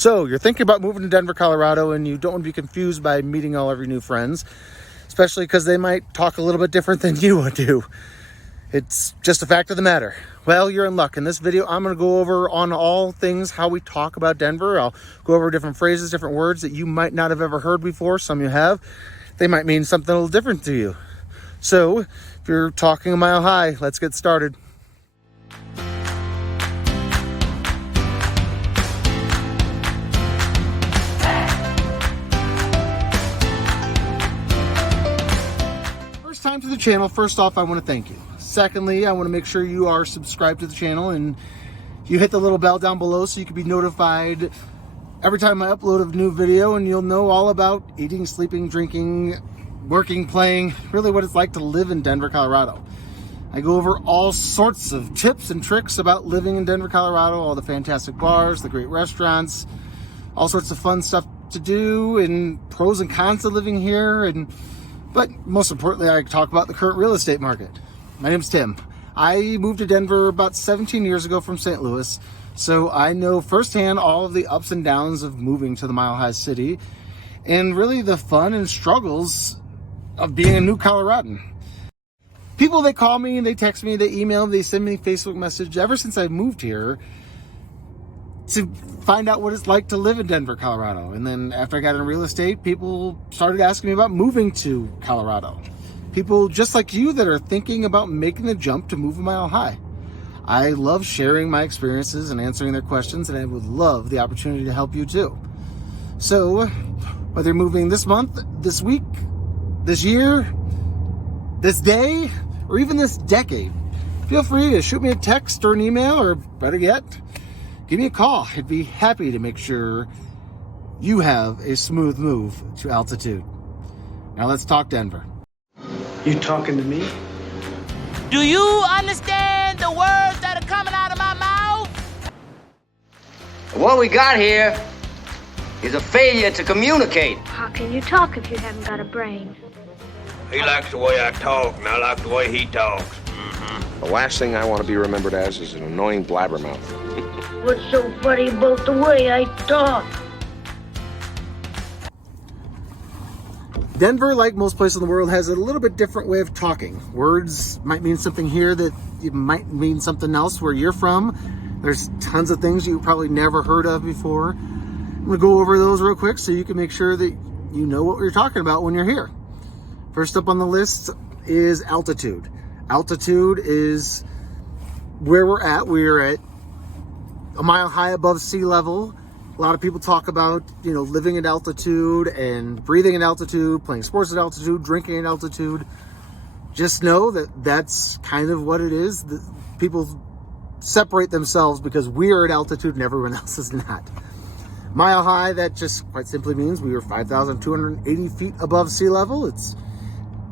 So you're thinking about moving to Denver, Colorado, and you don't want to be confused by meeting all of your new friends, especially because they might talk a little bit different than you would do. It's just a fact of the matter. Well, you're in luck. In this video, I'm going to go over on all things how we talk about Denver. I'll go over different phrases, different words that you might not have ever heard before. Some you have. They might mean something a little different to you. So if you're talking a mile high, let's get started. Time to the channel. First off, I want to thank you. Secondly, I want to make sure you are subscribed to the channel and you hit the little bell down below so you can be notified every time I upload a new video, and you'll know all about eating, sleeping, drinking, working, playing, really what it's like to live in Denver, Colorado. I go over all sorts of tips and tricks about living in Denver, Colorado, all the fantastic bars, the great restaurants, all sorts of fun stuff to do, and pros and cons of living here, but most importantly, I talk about the current real estate market. My name's Tim. I moved to Denver about 17 years ago from St. Louis, so I know firsthand all of the ups and downs of moving to the Mile High City, and really the fun and struggles of being a new Coloradan. People, they call me, they text me, they email me, they send me a Facebook message ever since I moved here to find out what it's like to live in Denver, Colorado. And then after I got into real estate, people started asking me about moving to Colorado. People just like you that are thinking about making the jump to move a mile high. I love sharing my experiences and answering their questions, and I would love the opportunity to help you too. So whether you're moving this month, this week, this year, this day, or even this decade, feel free to shoot me a text or an email, or better yet, give me a call. I'd be happy to make sure you have a smooth move to altitude. Now let's talk Denver. You talking to me? Do you understand the words that are coming out of my mouth? What we got here is a failure to communicate. How can you talk if you haven't got a brain? He likes the way I talk, and I like the way he talks. The last thing I want to be remembered as is an annoying blabbermouth. What's so funny about the way I talk? Denver, like most places in the world, has a little bit different way of talking. Words might mean something here that it might mean something else where you're from. There's tons of things you probably never heard of before. I'm going to go over those real quick so you can make sure that you know what we're talking about when you're here. First up on the list is altitude. Altitude is where we're at. We're at a mile high above sea level. A lot of people talk about, living at altitude and breathing at altitude, playing sports at altitude, drinking at altitude. Just know that that's kind of what it is. People separate themselves because we are at altitude and everyone else is not. Mile high, that just quite simply means we are 5,280 feet above sea level. It's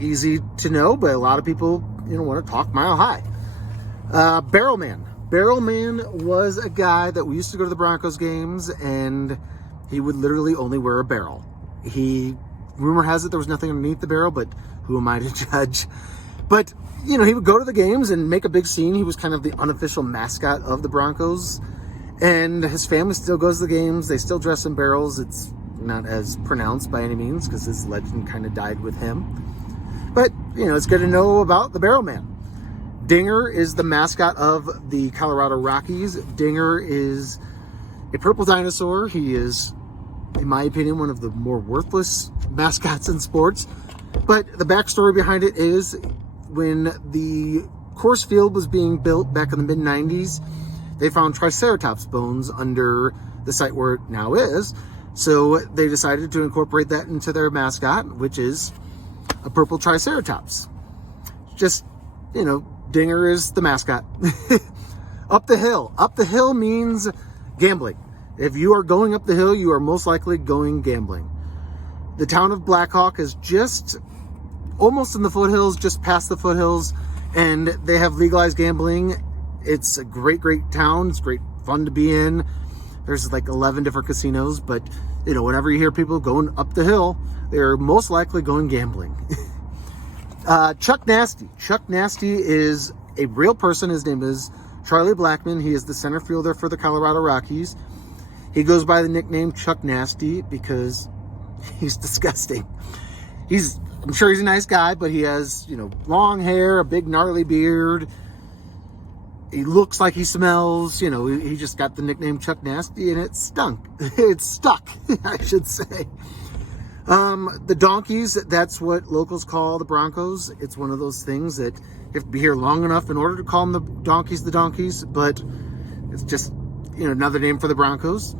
easy to know, but a lot of people, want to talk mile high. Barrelman. Barrelman was a guy that we used to go to the Broncos games, and he would literally only wear a barrel. Rumor has it there was nothing underneath the barrel, but who am I to judge? But, he would go to the games and make a big scene. He was kind of the unofficial mascot of the Broncos, and his family still goes to the games. They still dress in barrels. It's not as pronounced by any means because his legend kind of died with him. But, it's good to know about the Barrelman. Dinger is the mascot of the Colorado Rockies. Dinger is a purple dinosaur. He is, in my opinion, one of the more worthless mascots in sports. But the backstory behind it is when the course field was being built back in the mid-90s, they found Triceratops bones under the site where it now is. So they decided to incorporate that into their mascot, which is a purple Triceratops. Just, Dinger is the mascot. Up the hill. Up the hill means gambling. If you are going up the hill, you are most likely going gambling. The town of Blackhawk is just almost in the foothills, just past the foothills, and they have legalized gambling. It's a great, great town. It's great fun to be in. There's like 11 different casinos, but whenever you hear people going up the hill, they're most likely going gambling. Chuck Nasty. Chuck Nasty is a real person. His name is Charlie Blackmon. He is the center fielder for the Colorado Rockies. He goes by the nickname Chuck Nasty because he's disgusting. I'm sure he's a nice guy, but he has, long hair, a big gnarly beard. He looks like he smells, he just got the nickname Chuck Nasty, and it stunk. It stuck, I should say. The donkeys, that's what locals call the Broncos. It's one of those things that you have to be here long enough in order to call them the donkeys, but it's just, another name for the Broncos.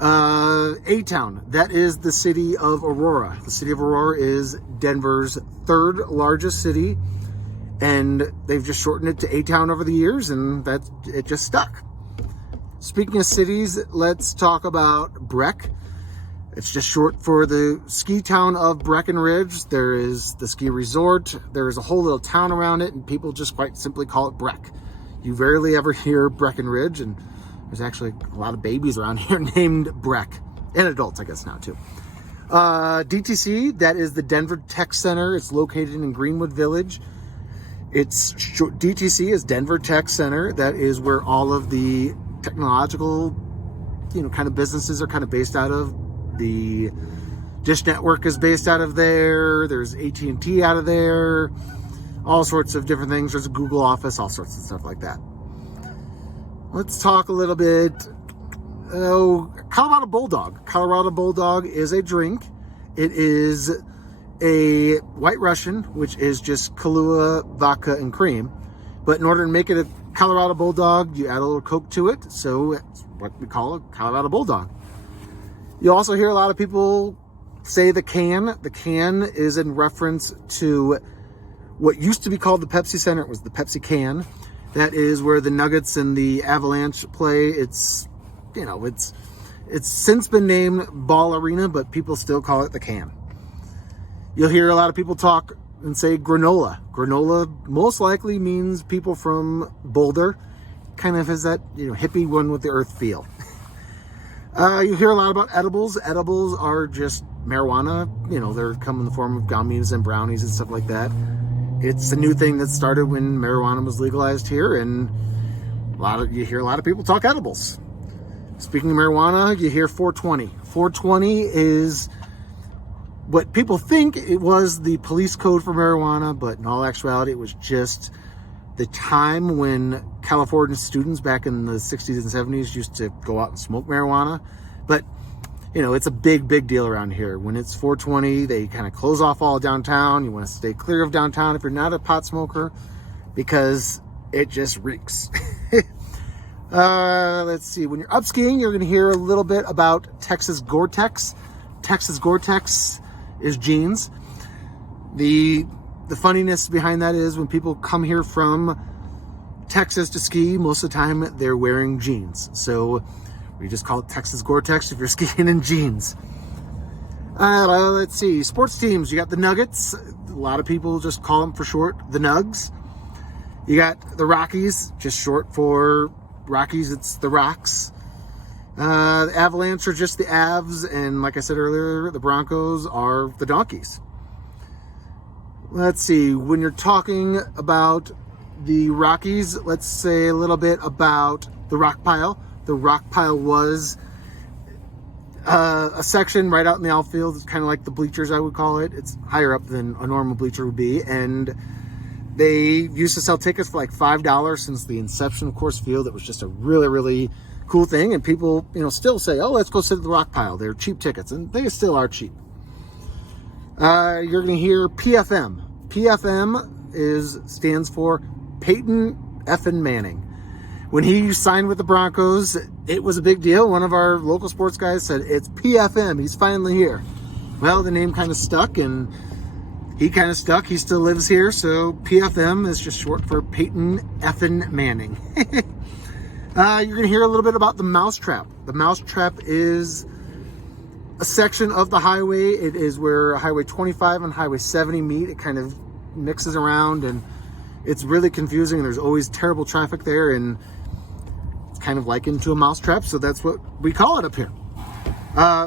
A-Town, that is the city of Aurora. The city of Aurora is Denver's third largest city, and they've just shortened it to A-Town over the years, and it just stuck. Speaking of cities, let's talk about Breck. It's just short for the ski town of Breckenridge. There is the ski resort. There is a whole little town around it, and people just quite simply call it Breck. You rarely ever hear Breckenridge, and there's actually a lot of babies around here named Breck, and adults, I guess, now too. DTC, that is the Denver Tech Center. It's located in Greenwood Village. DTC is Denver Tech Center. That is where all of the technological, kind of businesses are kind of based out of. The Dish Network is based out of there. There's AT&T out of there. All sorts of different things. There's a Google office, all sorts of stuff like that. Let's talk a little bit. Colorado Bulldog. Colorado Bulldog is a drink. It is a White Russian, which is just Kahlua, vodka, and cream. But in order to make it a Colorado Bulldog, you add a little Coke to it. So it's what we call a Colorado Bulldog. You also hear a lot of people say the can. The can is in reference to what used to be called the Pepsi Center. It was the Pepsi Can. That is where the Nuggets and the Avalanche play. It's since been named Ball Arena, but people still call it the Can. You'll hear a lot of people talk and say granola. Granola most likely means people from Boulder. Kind of has that, hippie one with the earth feel. You hear a lot about edibles. Edibles are just marijuana. They're come in the form of gummies and brownies and stuff like that. It's a new thing that started when marijuana was legalized here, and you hear a lot of people talk edibles. Speaking of marijuana, you hear 420. 420 is what people think it was the police code for marijuana, but in all actuality, it was just the time when California students back in the 60s and 70s used to go out and smoke marijuana. But, it's a big, big deal around here. When it's 420, they kind of close off all downtown. You want to stay clear of downtown if you're not a pot smoker, because it just reeks. Let's see. When you're up skiing, you're going to hear a little bit about Texas Gore-Tex. Texas Gore-Tex is jeans. The funniness behind that is when people come here from Texas to ski, most of the time they're wearing jeans. So we just call it Texas Gore-Tex if you're skiing in jeans. Let's see. Sports teams. You got the Nuggets. A lot of people just call them for short the Nugs. You got the Rockies, just short for Rockies. It's the Rocks. The Avalanche are just the Avs. And like I said earlier, the Broncos are the Donkeys. Let's see. When you're talking about the Rockies, let's say a little bit about the rock pile. The rock pile was a section right out in the outfield. It's kind of like the bleachers, I would call it. It's higher up than a normal bleacher would be. And they used to sell tickets for like $5 since the inception of Coors Field. It was just a really, really cool thing. And people, still say, oh, let's go sit at the rock pile. They're cheap tickets. And they still are cheap. You're going to hear PFM. PFM stands for Peyton Effin Manning. When he signed with the Broncos, it was a big deal. One of our local sports guys said, it's PFM. He's finally here. Well, the name kind of stuck, and he kind of stuck. He still lives here, so PFM is just short for Peyton Effin Manning. You're going to hear a little bit about the Mousetrap. The Mousetrap is a section of the highway. It is where Highway 25 and Highway 70 meet. It kind of mixes around, and it's really confusing, and there's always terrible traffic there, and it's kind of likened to a mousetrap, so that's what we call it up here.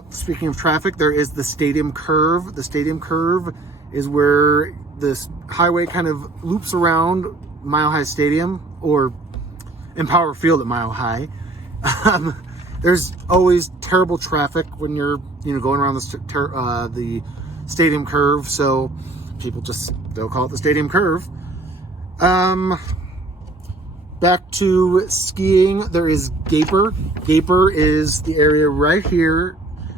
Speaking of traffic, there is the Stadium Curve. The Stadium Curve is where this highway kind of loops around Mile High Stadium, or Empower Field at Mile High. There's always terrible traffic when you're, going around the stadium curve. So people they'll call it the stadium curve. Back to skiing, there is Gaper. Gaper is the area right here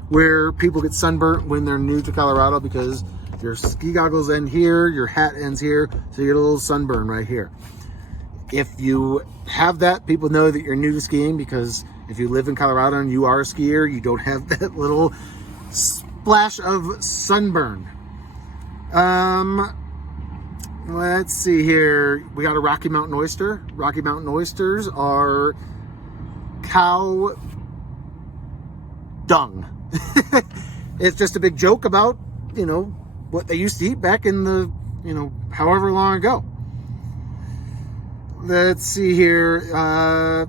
where people get sunburnt when they're new to Colorado, because your ski goggles end here, your hat ends here, so you get a little sunburn right here. If you have that, people know that you're new to skiing, because if you live in Colorado and you are a skier, you don't have that little splash of sunburn. Let's see here. We got a Rocky Mountain oyster. Rocky Mountain oysters are cow dung. It's just a big joke about, what they used to eat back in the, however long ago. Let's see here.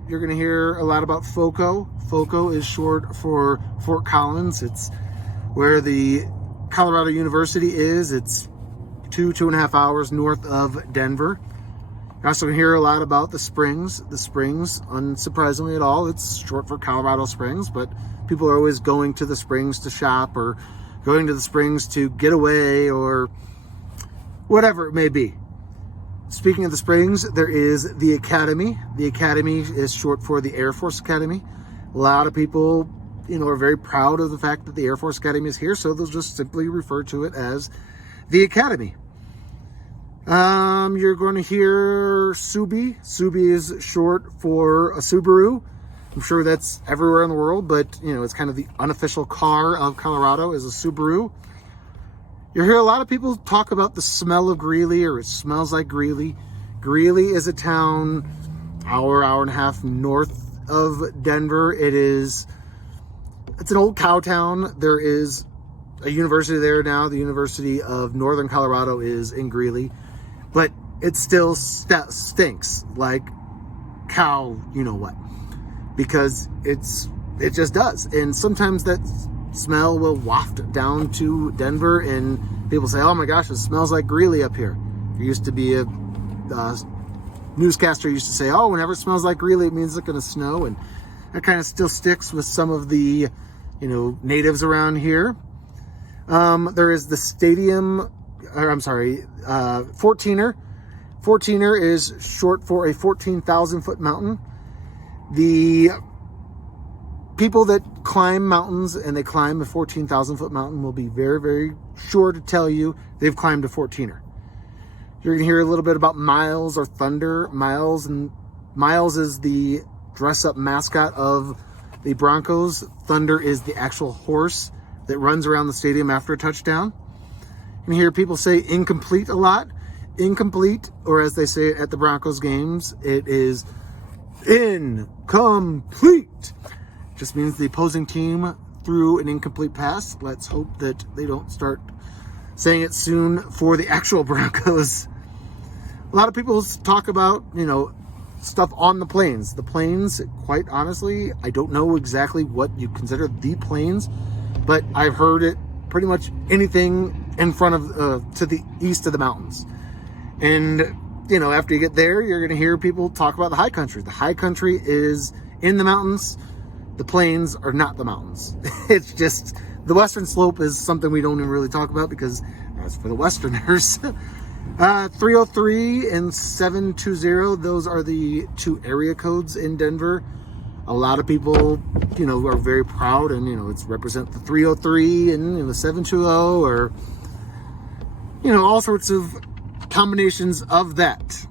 You're going to hear a lot about FOCO. FOCO is short for Fort Collins. It's where the Colorado University is. It's 2.5 hours north of Denver. You're also going to hear a lot about the Springs. The Springs, unsurprisingly at all, it's short for Colorado Springs, but people are always going to the Springs to shop, or going to the Springs to get away, or whatever it may be. Speaking of the Springs, there is the Academy. The Academy is short for the Air Force Academy. A lot of people, are very proud of the fact that the Air Force Academy is here, so they'll just simply refer to it as the Academy. You're going to hear Subi. Subi is short for a Subaru. I'm sure that's everywhere in the world, but it's kind of the unofficial car of Colorado is a Subaru. You'll hear a lot of people talk about the smell of Greeley, or it smells like Greeley. Greeley is a town hour and a half north of Denver. It's an old cow town. There is a university there now. The University of Northern Colorado is in Greeley, but it still stinks like cow, what, because it just does. And sometimes that smell will waft down to Denver, and people say, oh my gosh, it smells like Greeley up here. There used to be a newscaster used to say, oh, whenever it smells like Greeley, it means it's going to snow. And that kind of still sticks with some of the natives around here. There is the stadium, 14er. 14er is short for a 14,000 foot mountain. The people that climb mountains and they climb a 14,000 foot mountain will be very, very sure to tell you they've climbed a 14er. You're going to hear a little bit about Miles, or Thunder. Miles is the dress up mascot of the Broncos. Thunder is the actual horse that runs around the stadium after a touchdown. You hear people say incomplete a lot. Incomplete, or as they say at the Broncos games, it is incomplete. Just means the opposing team threw an incomplete pass. Let's hope that they don't start saying it soon for the actual Broncos. A lot of people talk about, stuff on the plains. The plains, quite honestly, I don't know exactly what you consider the plains, but I've heard it pretty much anything in front of, to the east of the mountains. And, after you get there, you're going to hear people talk about the high country. The high country is in the mountains. The plains are not the mountains. It's just, the western slope is something we don't even really talk about, because that's for the Westerners. 303 and 720, those are the two area codes in Denver. A lot of people, are very proud, and, it's represent the 303 and the 720, or, all sorts of combinations of that.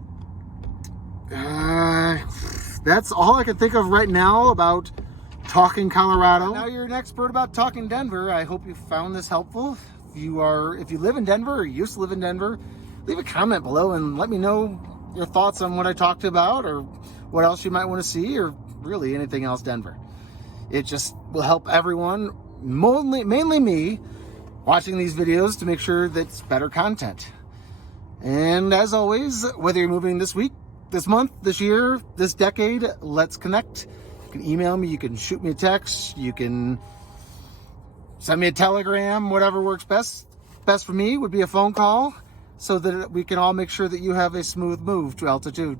That's all I can think of right now about talking Colorado. Now you're an expert about talking Denver. I hope you found this helpful. If you live in Denver, or used to live in Denver, leave a comment below and let me know your thoughts on what I talked about, or what else you might want to see, or really anything else Denver. It just will help everyone, mainly me, watching these videos to make sure that it's better content. And as always, whether you're moving this week, this month, this year, this decade, let's connect. You can email me, you can shoot me a text, you can send me a telegram, whatever works best. Best for me would be a phone call, so that we can all make sure that you have a smooth move to altitude.